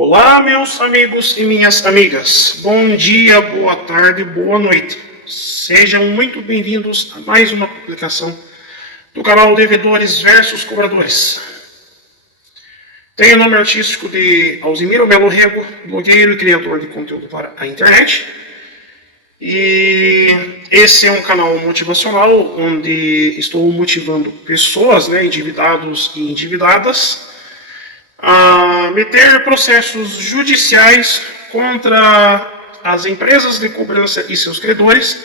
Olá, meus amigos e minhas amigas. Bom dia, boa tarde, boa noite. Sejam muito bem-vindos a mais uma publicação do canal Devedores versus Cobradores. Tenho o nome artístico de Alzimiro Melo Rego, blogueiro e criador de conteúdo para a internet. E esse é um canal motivacional onde estou motivando pessoas, endividados e endividadas, a meter processos judiciais contra as empresas de cobrança e seus credores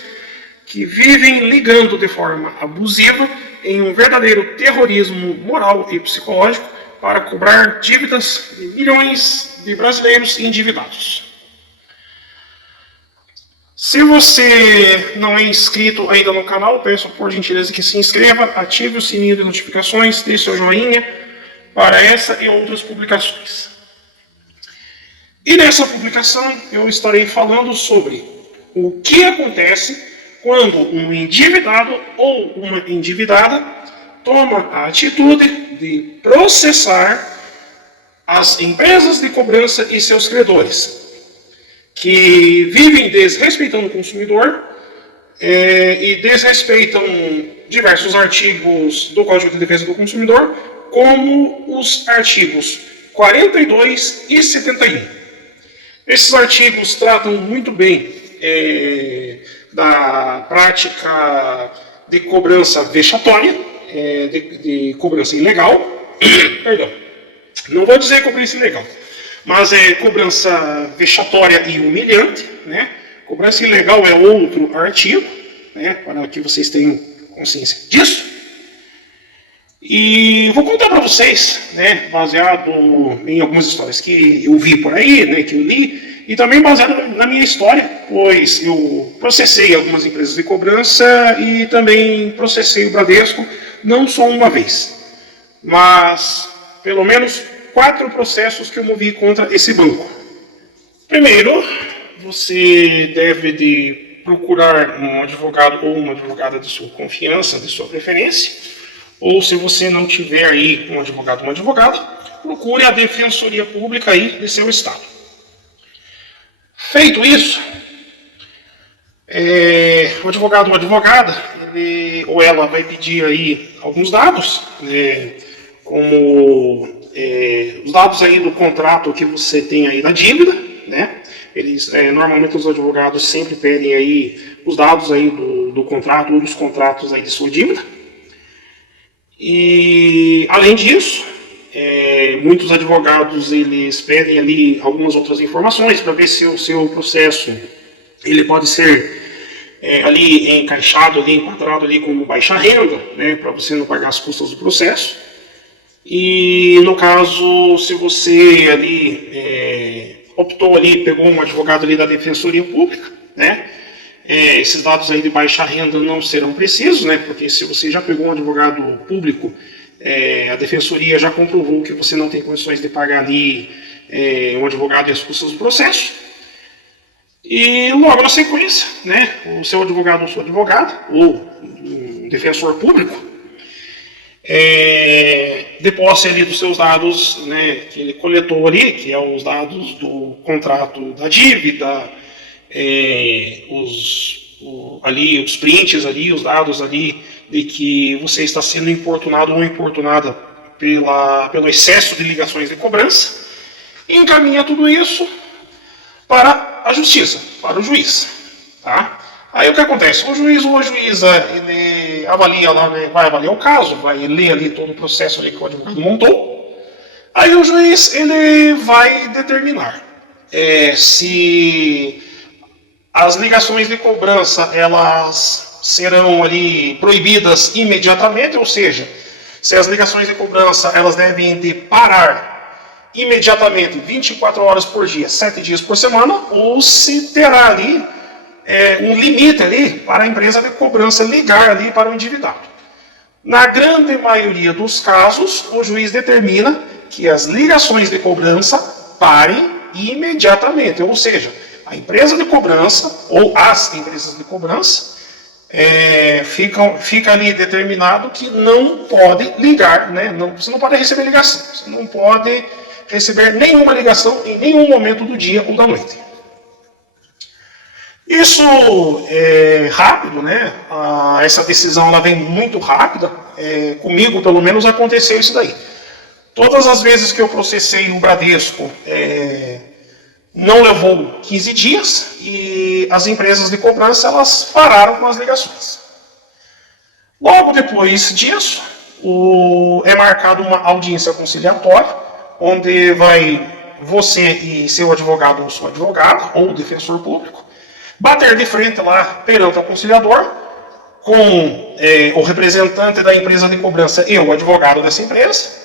que vivem ligando de forma abusiva em um verdadeiro terrorismo moral e psicológico para cobrar dívidas de milhões de brasileiros endividados. Se você não é inscrito ainda no canal, peço por gentileza que se inscreva, ative o sininho de notificações, dê seu joinha para essa e outras publicações. E nessa publicação eu estarei falando sobre o que acontece quando um endividado ou uma endividada toma a atitude de processar as empresas de cobrança e seus credores, que vivem desrespeitando o consumidor e desrespeitam diversos artigos do Código de Defesa do Consumidor, como os artigos 42 e 71. Esses artigos tratam muito bem da prática de cobrança vexatória, de cobrança ilegal, perdão, não vou dizer cobrança ilegal, mas é cobrança vexatória e humilhante, Cobrança ilegal é outro artigo, para que vocês tenham consciência disso. E vou contar para vocês, baseado em algumas histórias que eu vi por aí, que eu li, e também baseado na minha história, pois eu processei algumas empresas de cobrança e também processei o Bradesco, não só uma vez, mas pelo menos 4 processos que eu movi contra esse banco. Primeiro, você deve de procurar um advogado ou uma advogada de sua confiança, de sua preferência, ou se você não tiver aí um advogado ou uma advogada, procure a Defensoria Pública aí de seu estado. Feito isso, o advogado ou a advogada, ele ou ela vai pedir aí alguns dados, como os dados aí do contrato que você tem aí da dívida, Eles, normalmente os advogados sempre pedem aí os dados aí do contrato ou dos contratos aí de sua dívida. E além disso, muitos advogados eles pedem ali algumas outras informações para ver se o seu processo ele pode ser ali encaixado, ali enquadrado ali como baixa renda, para você não pagar as custas do processo. E no caso, se você ali optou ali, pegou um advogado ali da Defensoria Pública, esses dados aí de baixa renda não serão precisos, porque se você já pegou um advogado público, a Defensoria já comprovou que você não tem condições de pagar ali um advogado e as custas do processo. E logo na sequência, o seu advogado ou sua advogada, ou um defensor público, de posse ali dos seus dados, que ele coletou ali, que é os dados do contrato da dívida, os prints ali, os dados ali de que você está sendo importunado ou importunada pelo excesso de ligações de cobrança, e encaminha tudo isso para a justiça, para o juiz, tá? Aí o que acontece? O juiz ou a juíza, ele avalia lá, vai avaliar o caso, vai ler ali todo o processo ali que o advogado montou. Aí o juiz, ele vai determinar se as ligações de cobrança, elas serão ali proibidas imediatamente, ou seja, se as ligações de cobrança, elas devem de parar imediatamente, 24 horas por dia, 7 dias por semana, ou se terá ali um limite ali para a empresa de cobrança ligar ali para o endividado. Na grande maioria dos casos, o juiz determina que as ligações de cobrança parem imediatamente, ou seja, a empresa de cobrança ou as empresas de cobrança fica ali determinado que não pode ligar, você não pode receber ligação, você não pode receber nenhuma ligação em nenhum momento do dia ou da noite. Isso é rápido, né? Essa decisão ela vem muito rápida. Comigo, pelo menos, aconteceu isso daí. Todas as vezes que eu processei o Bradesco, não levou 15 dias e as empresas de cobrança elas pararam com as ligações. Logo depois disso, é marcada uma audiência conciliatória, onde vai você e seu advogado ou sua advogada, ou defensor público, bater de frente lá perante o conciliador, com o representante da empresa de cobrança e o advogado dessa empresa,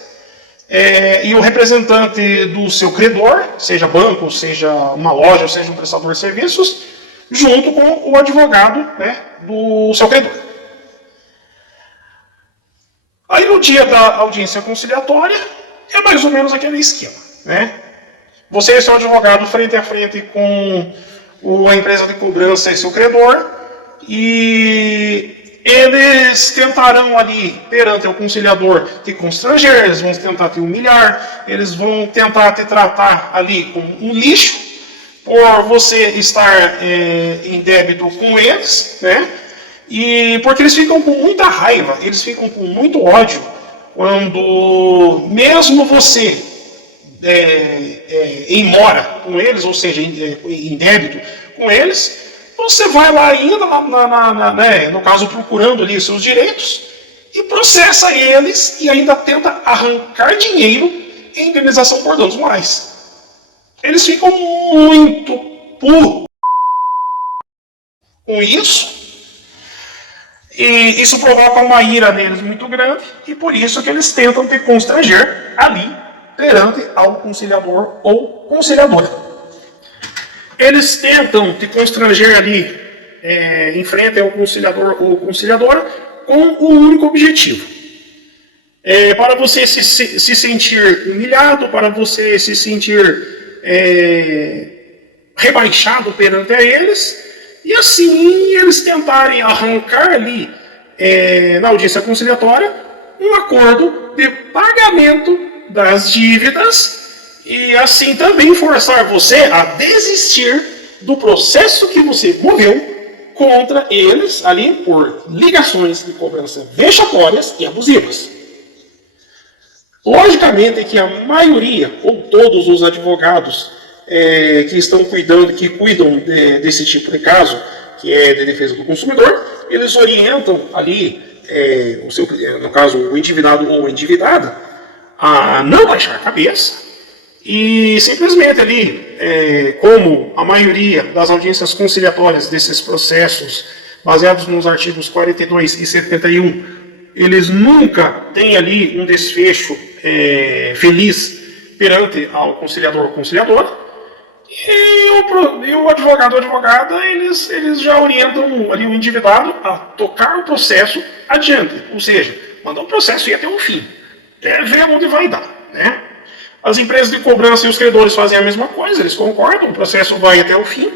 e o representante do seu credor, seja banco, seja uma loja, ou seja um prestador de serviços, junto com o advogado, né, do seu credor. Aí no dia da audiência conciliatória, é mais ou menos aquele esquema, né? Você e seu advogado frente a frente com a empresa de cobrança e seu credor, e eles tentarão ali, perante o conciliador, te constranger, eles vão tentar te humilhar, eles vão tentar te tratar ali como um lixo, por você estar em débito com eles, né? E porque eles ficam com muita raiva, eles ficam com muito ódio, quando mesmo você em mora com eles, ou seja, em débito com eles, você vai lá ainda, no caso procurando ali os seus direitos, e processa eles e ainda tenta arrancar dinheiro em indenização por danos morais. Eles ficam muito puros com isso. E isso provoca uma ira neles muito grande, e por isso que eles tentam te constranger ali, perante ao conciliador ou conciliadora. Eles tentam te constranger ali, em frente ao conciliador ou conciliadora, com um único objetivo. Para você se sentir humilhado, para você se sentir rebaixado perante a eles, e assim eles tentarem arrancar ali, na audiência conciliatória, um acordo de pagamento das dívidas e assim também forçar você a desistir do processo que você moveu contra eles ali por ligações de cobrança vexatórias e abusivas. Logicamente que a maioria ou todos os advogados que estão cuidam desse tipo de caso, que é de defesa do consumidor, eles orientam ali, no caso, o endividado ou a endividada, a não baixar a cabeça e simplesmente ali, como a maioria das audiências conciliatórias desses processos, baseados nos artigos 42 e 71, eles nunca têm ali um desfecho feliz perante ao conciliador ou conciliadora. E o advogado ou advogada, eles já orientam ali o endividado a tocar o processo adiante, ou seja, mandar o processo ir até o fim, até ver onde vai dar, né? As empresas de cobrança e os credores fazem a mesma coisa, eles concordam, o processo vai até o fim,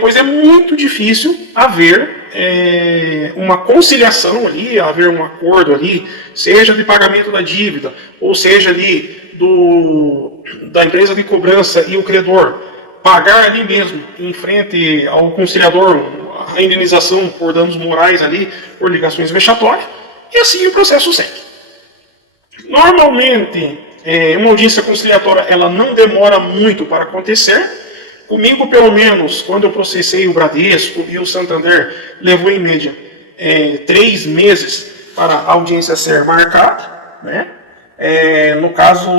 pois é muito difícil haver uma conciliação ali, haver um acordo ali, seja de pagamento da dívida, ou seja ali da empresa de cobrança e o credor pagar ali mesmo, em frente ao conciliador, a indenização por danos morais ali, por ligações vexatórias, e assim o processo segue. Normalmente, uma audiência conciliatória ela não demora muito para acontecer. Comigo, pelo menos, quando eu processei o Bradesco e o Santander, levou em média 3 meses para a audiência ser marcada, né? No caso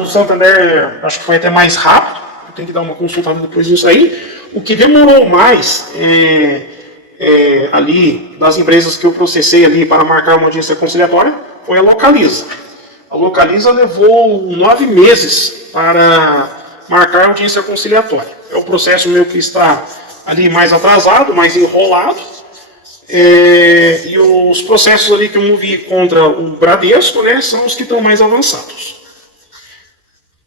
do Santander, acho que foi até mais rápido, eu tenho que dar uma consultada depois disso aí. O que demorou mais ali, das empresas que eu processei ali para marcar uma audiência conciliatória, foi a Localiza. A Localiza levou 9 meses para marcar a audiência conciliatória. É um processo meu que está ali mais atrasado, mais enrolado. E os processos ali que eu movi contra o Bradesco, né, são os que estão mais avançados.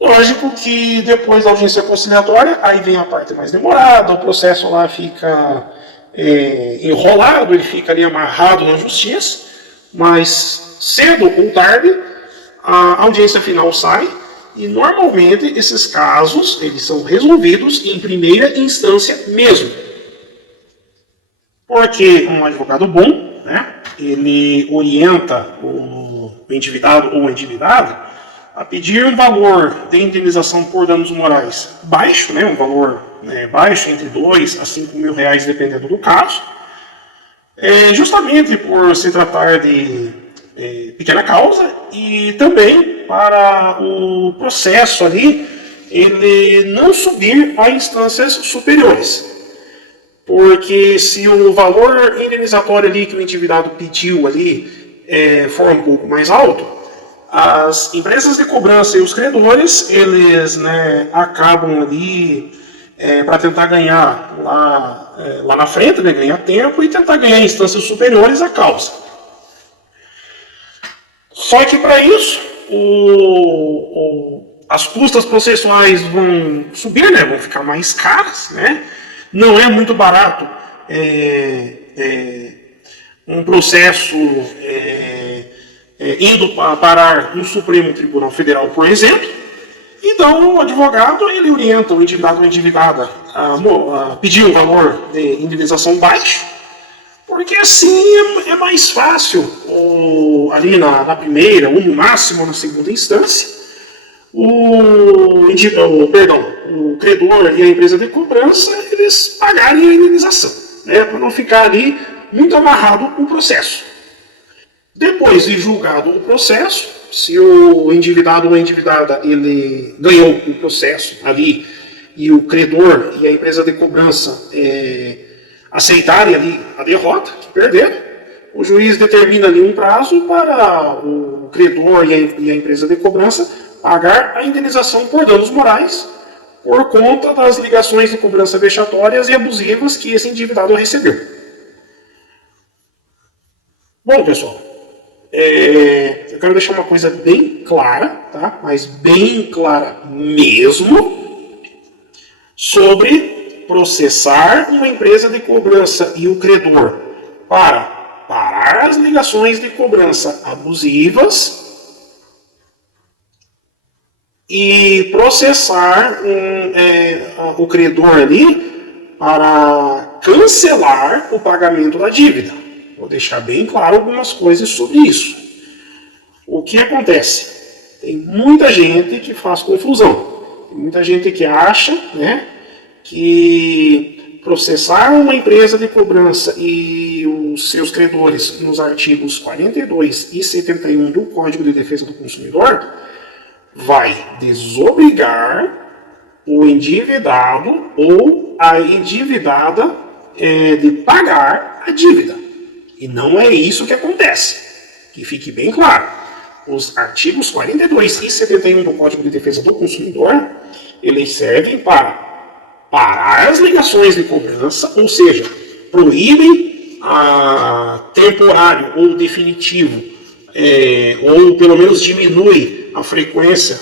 Lógico que depois da audiência conciliatória, aí vem a parte mais demorada, o processo lá fica enrolado, ele fica ali amarrado na justiça, mas cedo ou tarde a audiência final sai e normalmente esses casos eles são resolvidos em primeira instância mesmo. Porque um advogado bom, né, ele orienta o endividado ou a endividada a pedir um valor de indenização por danos morais baixo, né, um valor baixo, entre 2 a 5 mil reais, dependendo do caso, justamente por se tratar de pequena causa e também para o processo ali ele não subir a instâncias superiores. Porque se o valor indenizatório ali que o endividado pediu ali for um pouco mais alto, as empresas de cobrança e os credores, eles acabam ali para tentar ganhar lá na frente, ganhar tempo e tentar ganhar em instâncias superiores a causa. Só que para isso, as custas processuais vão subir, vão ficar mais caras, Não é muito barato um processo indo parar no Supremo Tribunal Federal, por exemplo. Então, o advogado ele orienta o endividado ou a endividada a pedir um valor de indenização baixo, porque assim é mais fácil, ali na primeira ou no máximo na segunda instância, o credor e a empresa de cobrança eles pagarem a indenização, para não ficar ali muito amarrado o processo. Depois de julgado o processo, se o endividado ou a endividada ele ganhou o processo ali e o credor e a empresa de cobrança aceitarem ali a derrota, que perderam, o juiz determina ali um prazo para o credor e a empresa de cobrança pagar a indenização por danos morais por conta das ligações de cobrança vexatórias e abusivas que esse endividado recebeu. Bom, pessoal, eu quero deixar uma coisa bem clara, tá? Mas bem clara mesmo, sobre processar uma empresa de cobrança e o credor para parar as ligações de cobrança abusivas e processar o credor ali para cancelar o pagamento da dívida. Vou deixar bem claro algumas coisas sobre isso. O que acontece? Tem muita gente que faz confusão. Tem muita gente que acha que processar uma empresa de cobrança e os seus credores nos artigos 42 e 71 do Código de Defesa do Consumidor vai desobrigar o endividado ou a endividada de pagar a dívida. E não é isso que acontece. Que fique bem claro. Os artigos 42 e 71 do Código de Defesa do Consumidor, eles servem para parar as ligações de cobrança, ou seja, proíbem temporário ou definitivo, ou pelo menos diminui a frequência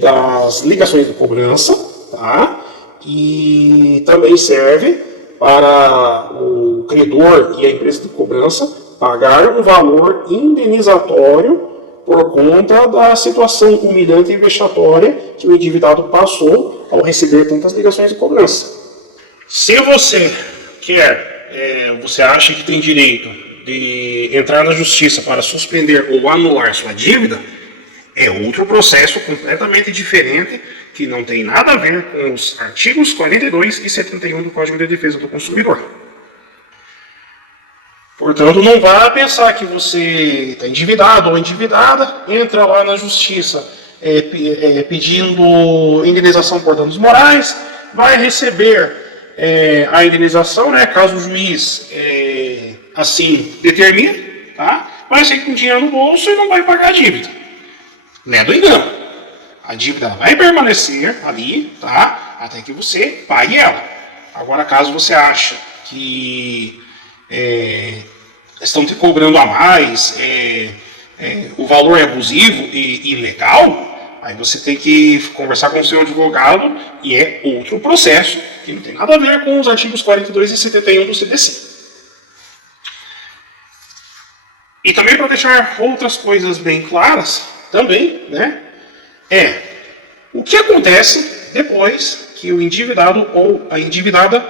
das ligações de cobrança, tá? E também serve para o credor e a empresa de cobrança pagar um valor indenizatório por conta da situação humilhante e vexatória que o endividado passou ao receber tantas ligações de cobrança. Se você você acha que tem direito de entrar na justiça para suspender ou anular sua dívida, é outro processo completamente diferente que não tem nada a ver com os artigos 42 e 71 do Código de Defesa do Consumidor. Portanto, não vá pensar que você está endividado ou endividada, entra lá na justiça pedindo indenização por danos morais, vai receber a indenização, caso o juiz assim determine, tá? Vai sair com dinheiro no bolso e não vai pagar a dívida. Não é do engano. A dívida vai permanecer ali, tá? Até que você pague ela. Agora, caso você ache que estão te cobrando a mais, o valor é abusivo e ilegal, aí você tem que conversar com o seu advogado e é outro processo que não tem nada a ver com os artigos 42 e 71 do CDC. E também para deixar outras coisas bem claras, também, né, é o que acontece depois que o endividado ou a endividada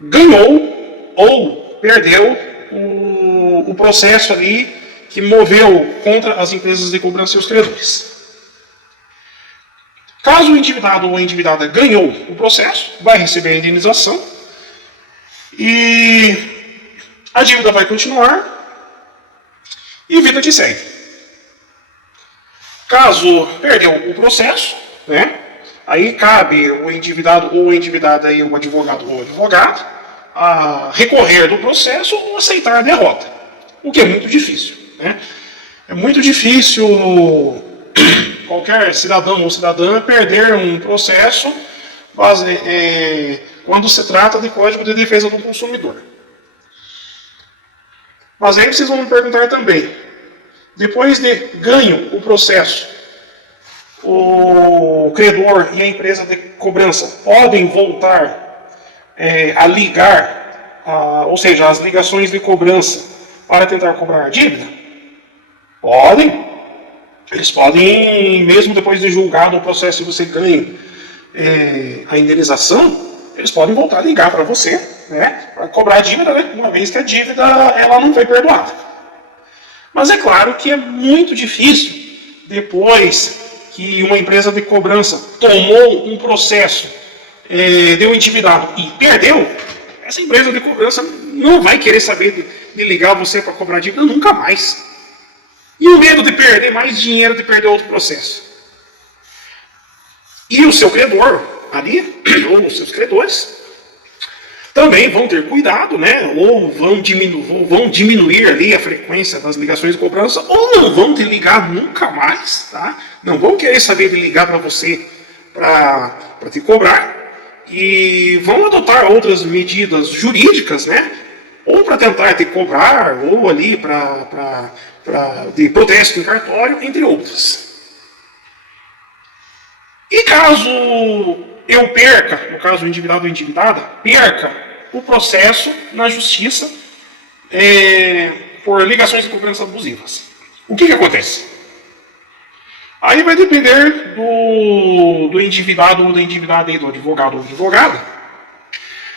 ganhou ou perdeu o processo ali que moveu contra as empresas de cobrança e os credores. Caso o endividado ou a endividada ganhou o processo, vai receber a indenização e a dívida vai continuar e vida que segue. Caso perdeu o processo, né, aí cabe o endividado ou a endividada e o advogado ou advogado a recorrer do processo ou aceitar a derrota, o que é muito difícil, né? É muito difícil qualquer cidadão ou cidadã perder um processo quando se trata de Código de Defesa do Consumidor. Mas aí vocês vão me perguntar também, depois de ganho o processo, o credor e a empresa de cobrança podem voltar a ligar, ou seja, as ligações de cobrança para tentar cobrar a dívida? Podem. Eles podem, mesmo depois de julgado o processo e você ganha a indenização, eles podem voltar a ligar para você, né, para cobrar a dívida, né, uma vez que a dívida ela não foi perdoada. Mas é claro que é muito difícil, depois que uma empresa de cobrança tomou um processo, deu endividado e perdeu, essa empresa de cobrança não vai querer saber de ligar você para cobrar a dívida nunca mais. E o medo de perder mais dinheiro, de perder outro processo. E o seu credor ali, ou os seus credores, também vão ter cuidado, né? Ou vão diminuir ali a frequência das ligações de cobrança, ou não vão te ligar nunca mais, tá? Não vão querer saber de ligar para você para te cobrar, e vão adotar outras medidas jurídicas, né? Ou para tentar te cobrar, ou ali de protesto em cartório, entre outras. E caso eu perca, no caso o endividado ou endividada, perca o processo na justiça por ligações de cobrança abusivas, o que acontece? Aí vai depender do endividado ou da endividada e do advogado ou advogada,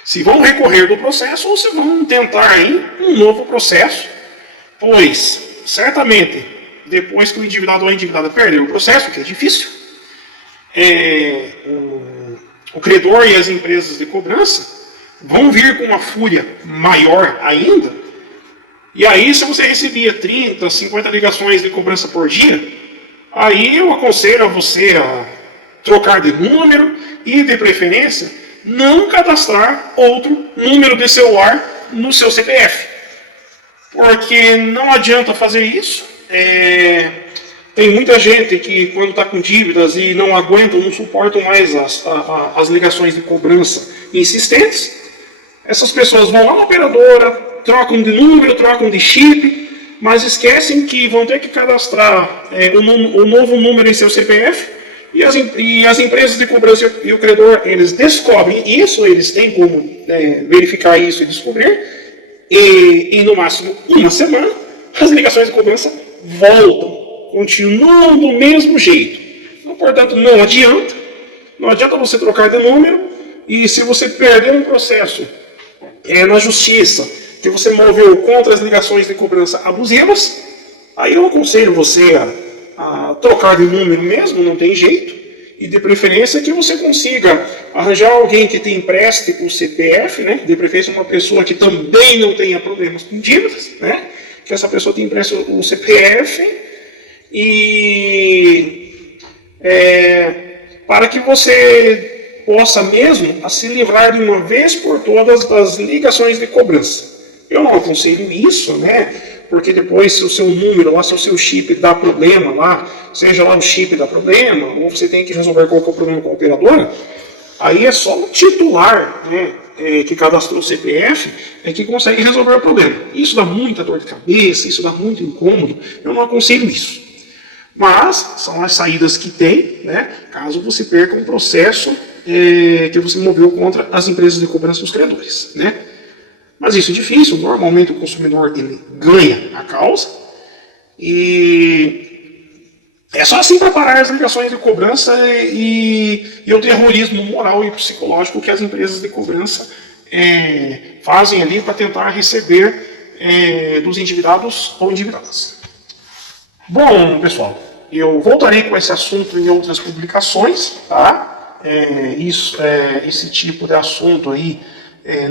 se vão recorrer do processo ou se vão tentar aí um novo processo, pois certamente depois que o endividado ou a endividada perder o processo, que é difícil, o credor e as empresas de cobrança vão vir com uma fúria maior ainda, e aí se você recebia 30, 50 ligações de cobrança por dia, aí eu aconselho a você a trocar de número e, de preferência, não cadastrar outro número de celular no seu CPF. Porque não adianta fazer isso. Tem muita gente que, quando está com dívidas e não aguentam, não suportam mais as ligações de cobrança insistentes, essas pessoas vão lá na operadora, trocam de número, trocam de chip, mas esquecem que vão ter que cadastrar o novo número em seu CPF, e as empresas de cobrança e o credor, eles descobrem isso, eles têm como verificar isso e descobrir, e em no máximo uma semana, as ligações de cobrança voltam, continuam do mesmo jeito. Então, portanto, não adianta você trocar de número, e se você perder um processo na justiça, que você moveu contra as ligações de cobrança abusivas, aí eu aconselho você a trocar de número mesmo, não tem jeito, e de preferência que você consiga arranjar alguém que te empreste o CPF, né? De preferência uma pessoa que também não tenha problemas com dívidas, né? Que essa pessoa te empreste o CPF e para que você possa mesmo se livrar de uma vez por todas das ligações de cobrança. Eu não aconselho isso, né? Porque depois, se o seu número lá, se o seu chip dá problema lá, seja lá o chip dá problema, ou você tem que resolver qualquer problema com a operadora, aí é só o titular, né, que cadastrou o CPF, que consegue resolver o problema. Isso dá muita dor de cabeça, isso dá muito incômodo, eu não aconselho isso. Mas são as saídas que tem, né, caso você perca um processo que você moveu contra as empresas de cobrança dos credores, né? Mas isso é difícil, normalmente o consumidor ele ganha a causa, e É só assim para parar as ligações de cobrança e o terrorismo moral e psicológico que as empresas de cobrança fazem ali para tentar receber dos endividados ou endividadas. Bom, pessoal, eu voltarei com esse assunto em outras publicações, tá? Esse tipo de assunto aí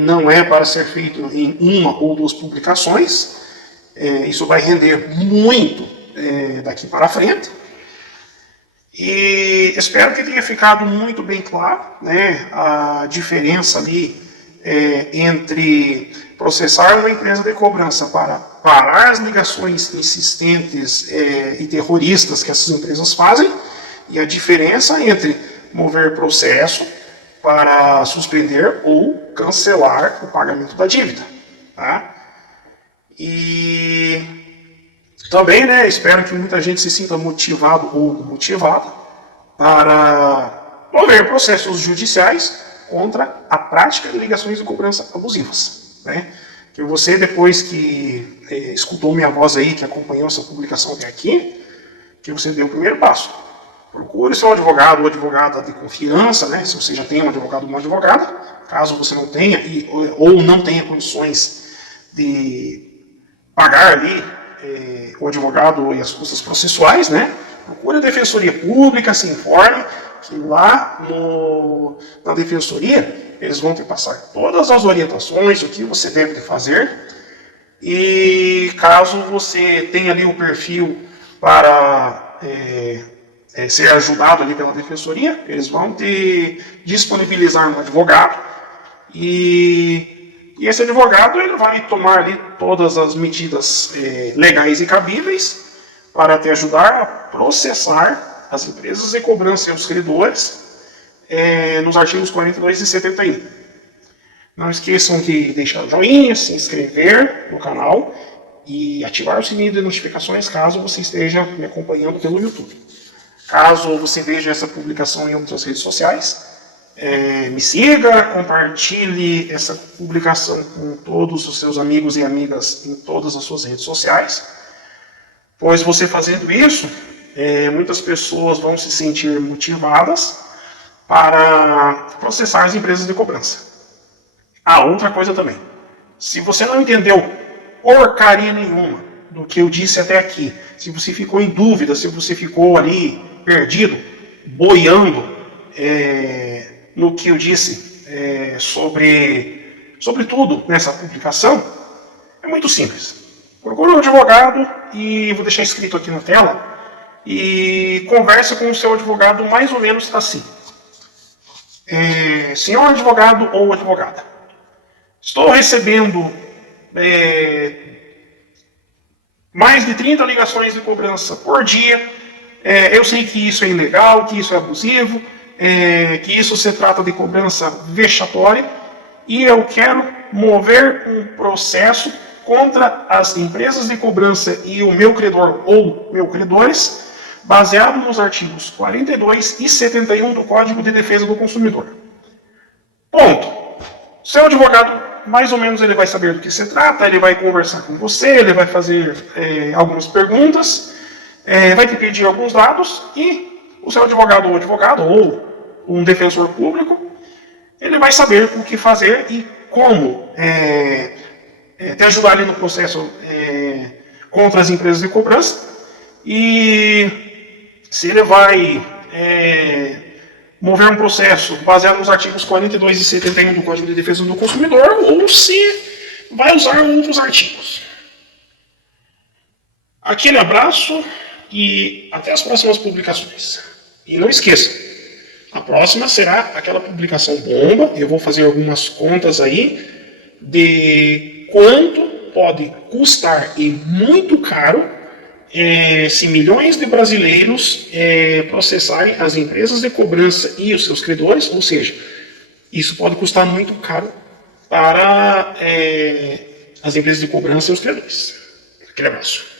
não é para ser feito em uma ou duas publicações. Isso vai render muito daqui para frente. E espero que tenha ficado muito bem claro, né, a diferença ali entre processar uma empresa de cobrança para parar as ligações insistentes e terroristas que essas empresas fazem e a diferença entre mover processo para suspender ou cancelar o pagamento da dívida. Tá? E também, né, espero que muita gente se sinta motivado ou motivada para mover processos judiciais contra a prática de ligações de cobrança abusivas. Né? Que você, depois que escutou minha voz aí, que acompanhou essa publicação até aqui, que você deu o primeiro passo. Procure seu advogado ou advogada de confiança, né? Se você já tem um advogado ou uma advogada, caso você não tenha ou não tenha condições de pagar ali o advogado e as custas processuais, né? Procure a Defensoria Pública, se informe que lá na Defensoria eles vão te passar todas as orientações, o que você deve fazer. E caso você tenha ali o perfil para ser ajudado ali pela Defensoria, eles vão te disponibilizar um advogado e esse advogado ele vai tomar ali todas as medidas legais e cabíveis para te ajudar a processar as empresas de cobrança e os credores nos artigos 42 e 71. Não esqueçam de deixar o joinha, se inscrever no canal e ativar o sininho de notificações caso você esteja me acompanhando pelo YouTube. Caso você veja essa publicação em outras redes sociais, me siga, compartilhe essa publicação com todos os seus amigos e amigas em todas as suas redes sociais, pois você fazendo isso, muitas pessoas vão se sentir motivadas para processar as empresas de cobrança. Outra coisa também, se você não entendeu porcaria nenhuma do que eu disse até aqui, se você ficou em dúvida, se você ficou ali perdido, boiando no que eu disse sobre tudo nessa publicação, é muito simples. Procure um advogado e vou deixar escrito aqui na tela e converse com o seu advogado mais ou menos assim. Senhor advogado ou advogada, estou recebendo mais de 30 ligações de cobrança por dia. Eu sei que isso é ilegal, que isso é abusivo, que isso se trata de cobrança vexatória e eu quero mover um processo contra as empresas de cobrança e o meu credor ou meus credores, baseado nos artigos 42 e 71 do Código de Defesa do Consumidor. Ponto. Seu advogado, mais ou menos, ele vai saber do que se trata, ele vai conversar com você, ele vai fazer algumas perguntas, vai te pedir alguns dados e o seu advogado ou um defensor público, ele vai saber o que fazer e como te ajudar ali no processo contra as empresas de cobrança. E se ele vai mover um processo baseado nos artigos 42 e 71 do Código de Defesa do Consumidor ou se vai usar outros artigos. Aquele abraço e até as próximas publicações. E não esqueça, a próxima será aquela publicação bomba. Eu vou fazer algumas contas aí de quanto pode custar e muito caro se milhões de brasileiros processarem as empresas de cobrança e os seus credores, ou seja, isso pode custar muito caro para as empresas de cobrança e os credores. Aquele abraço.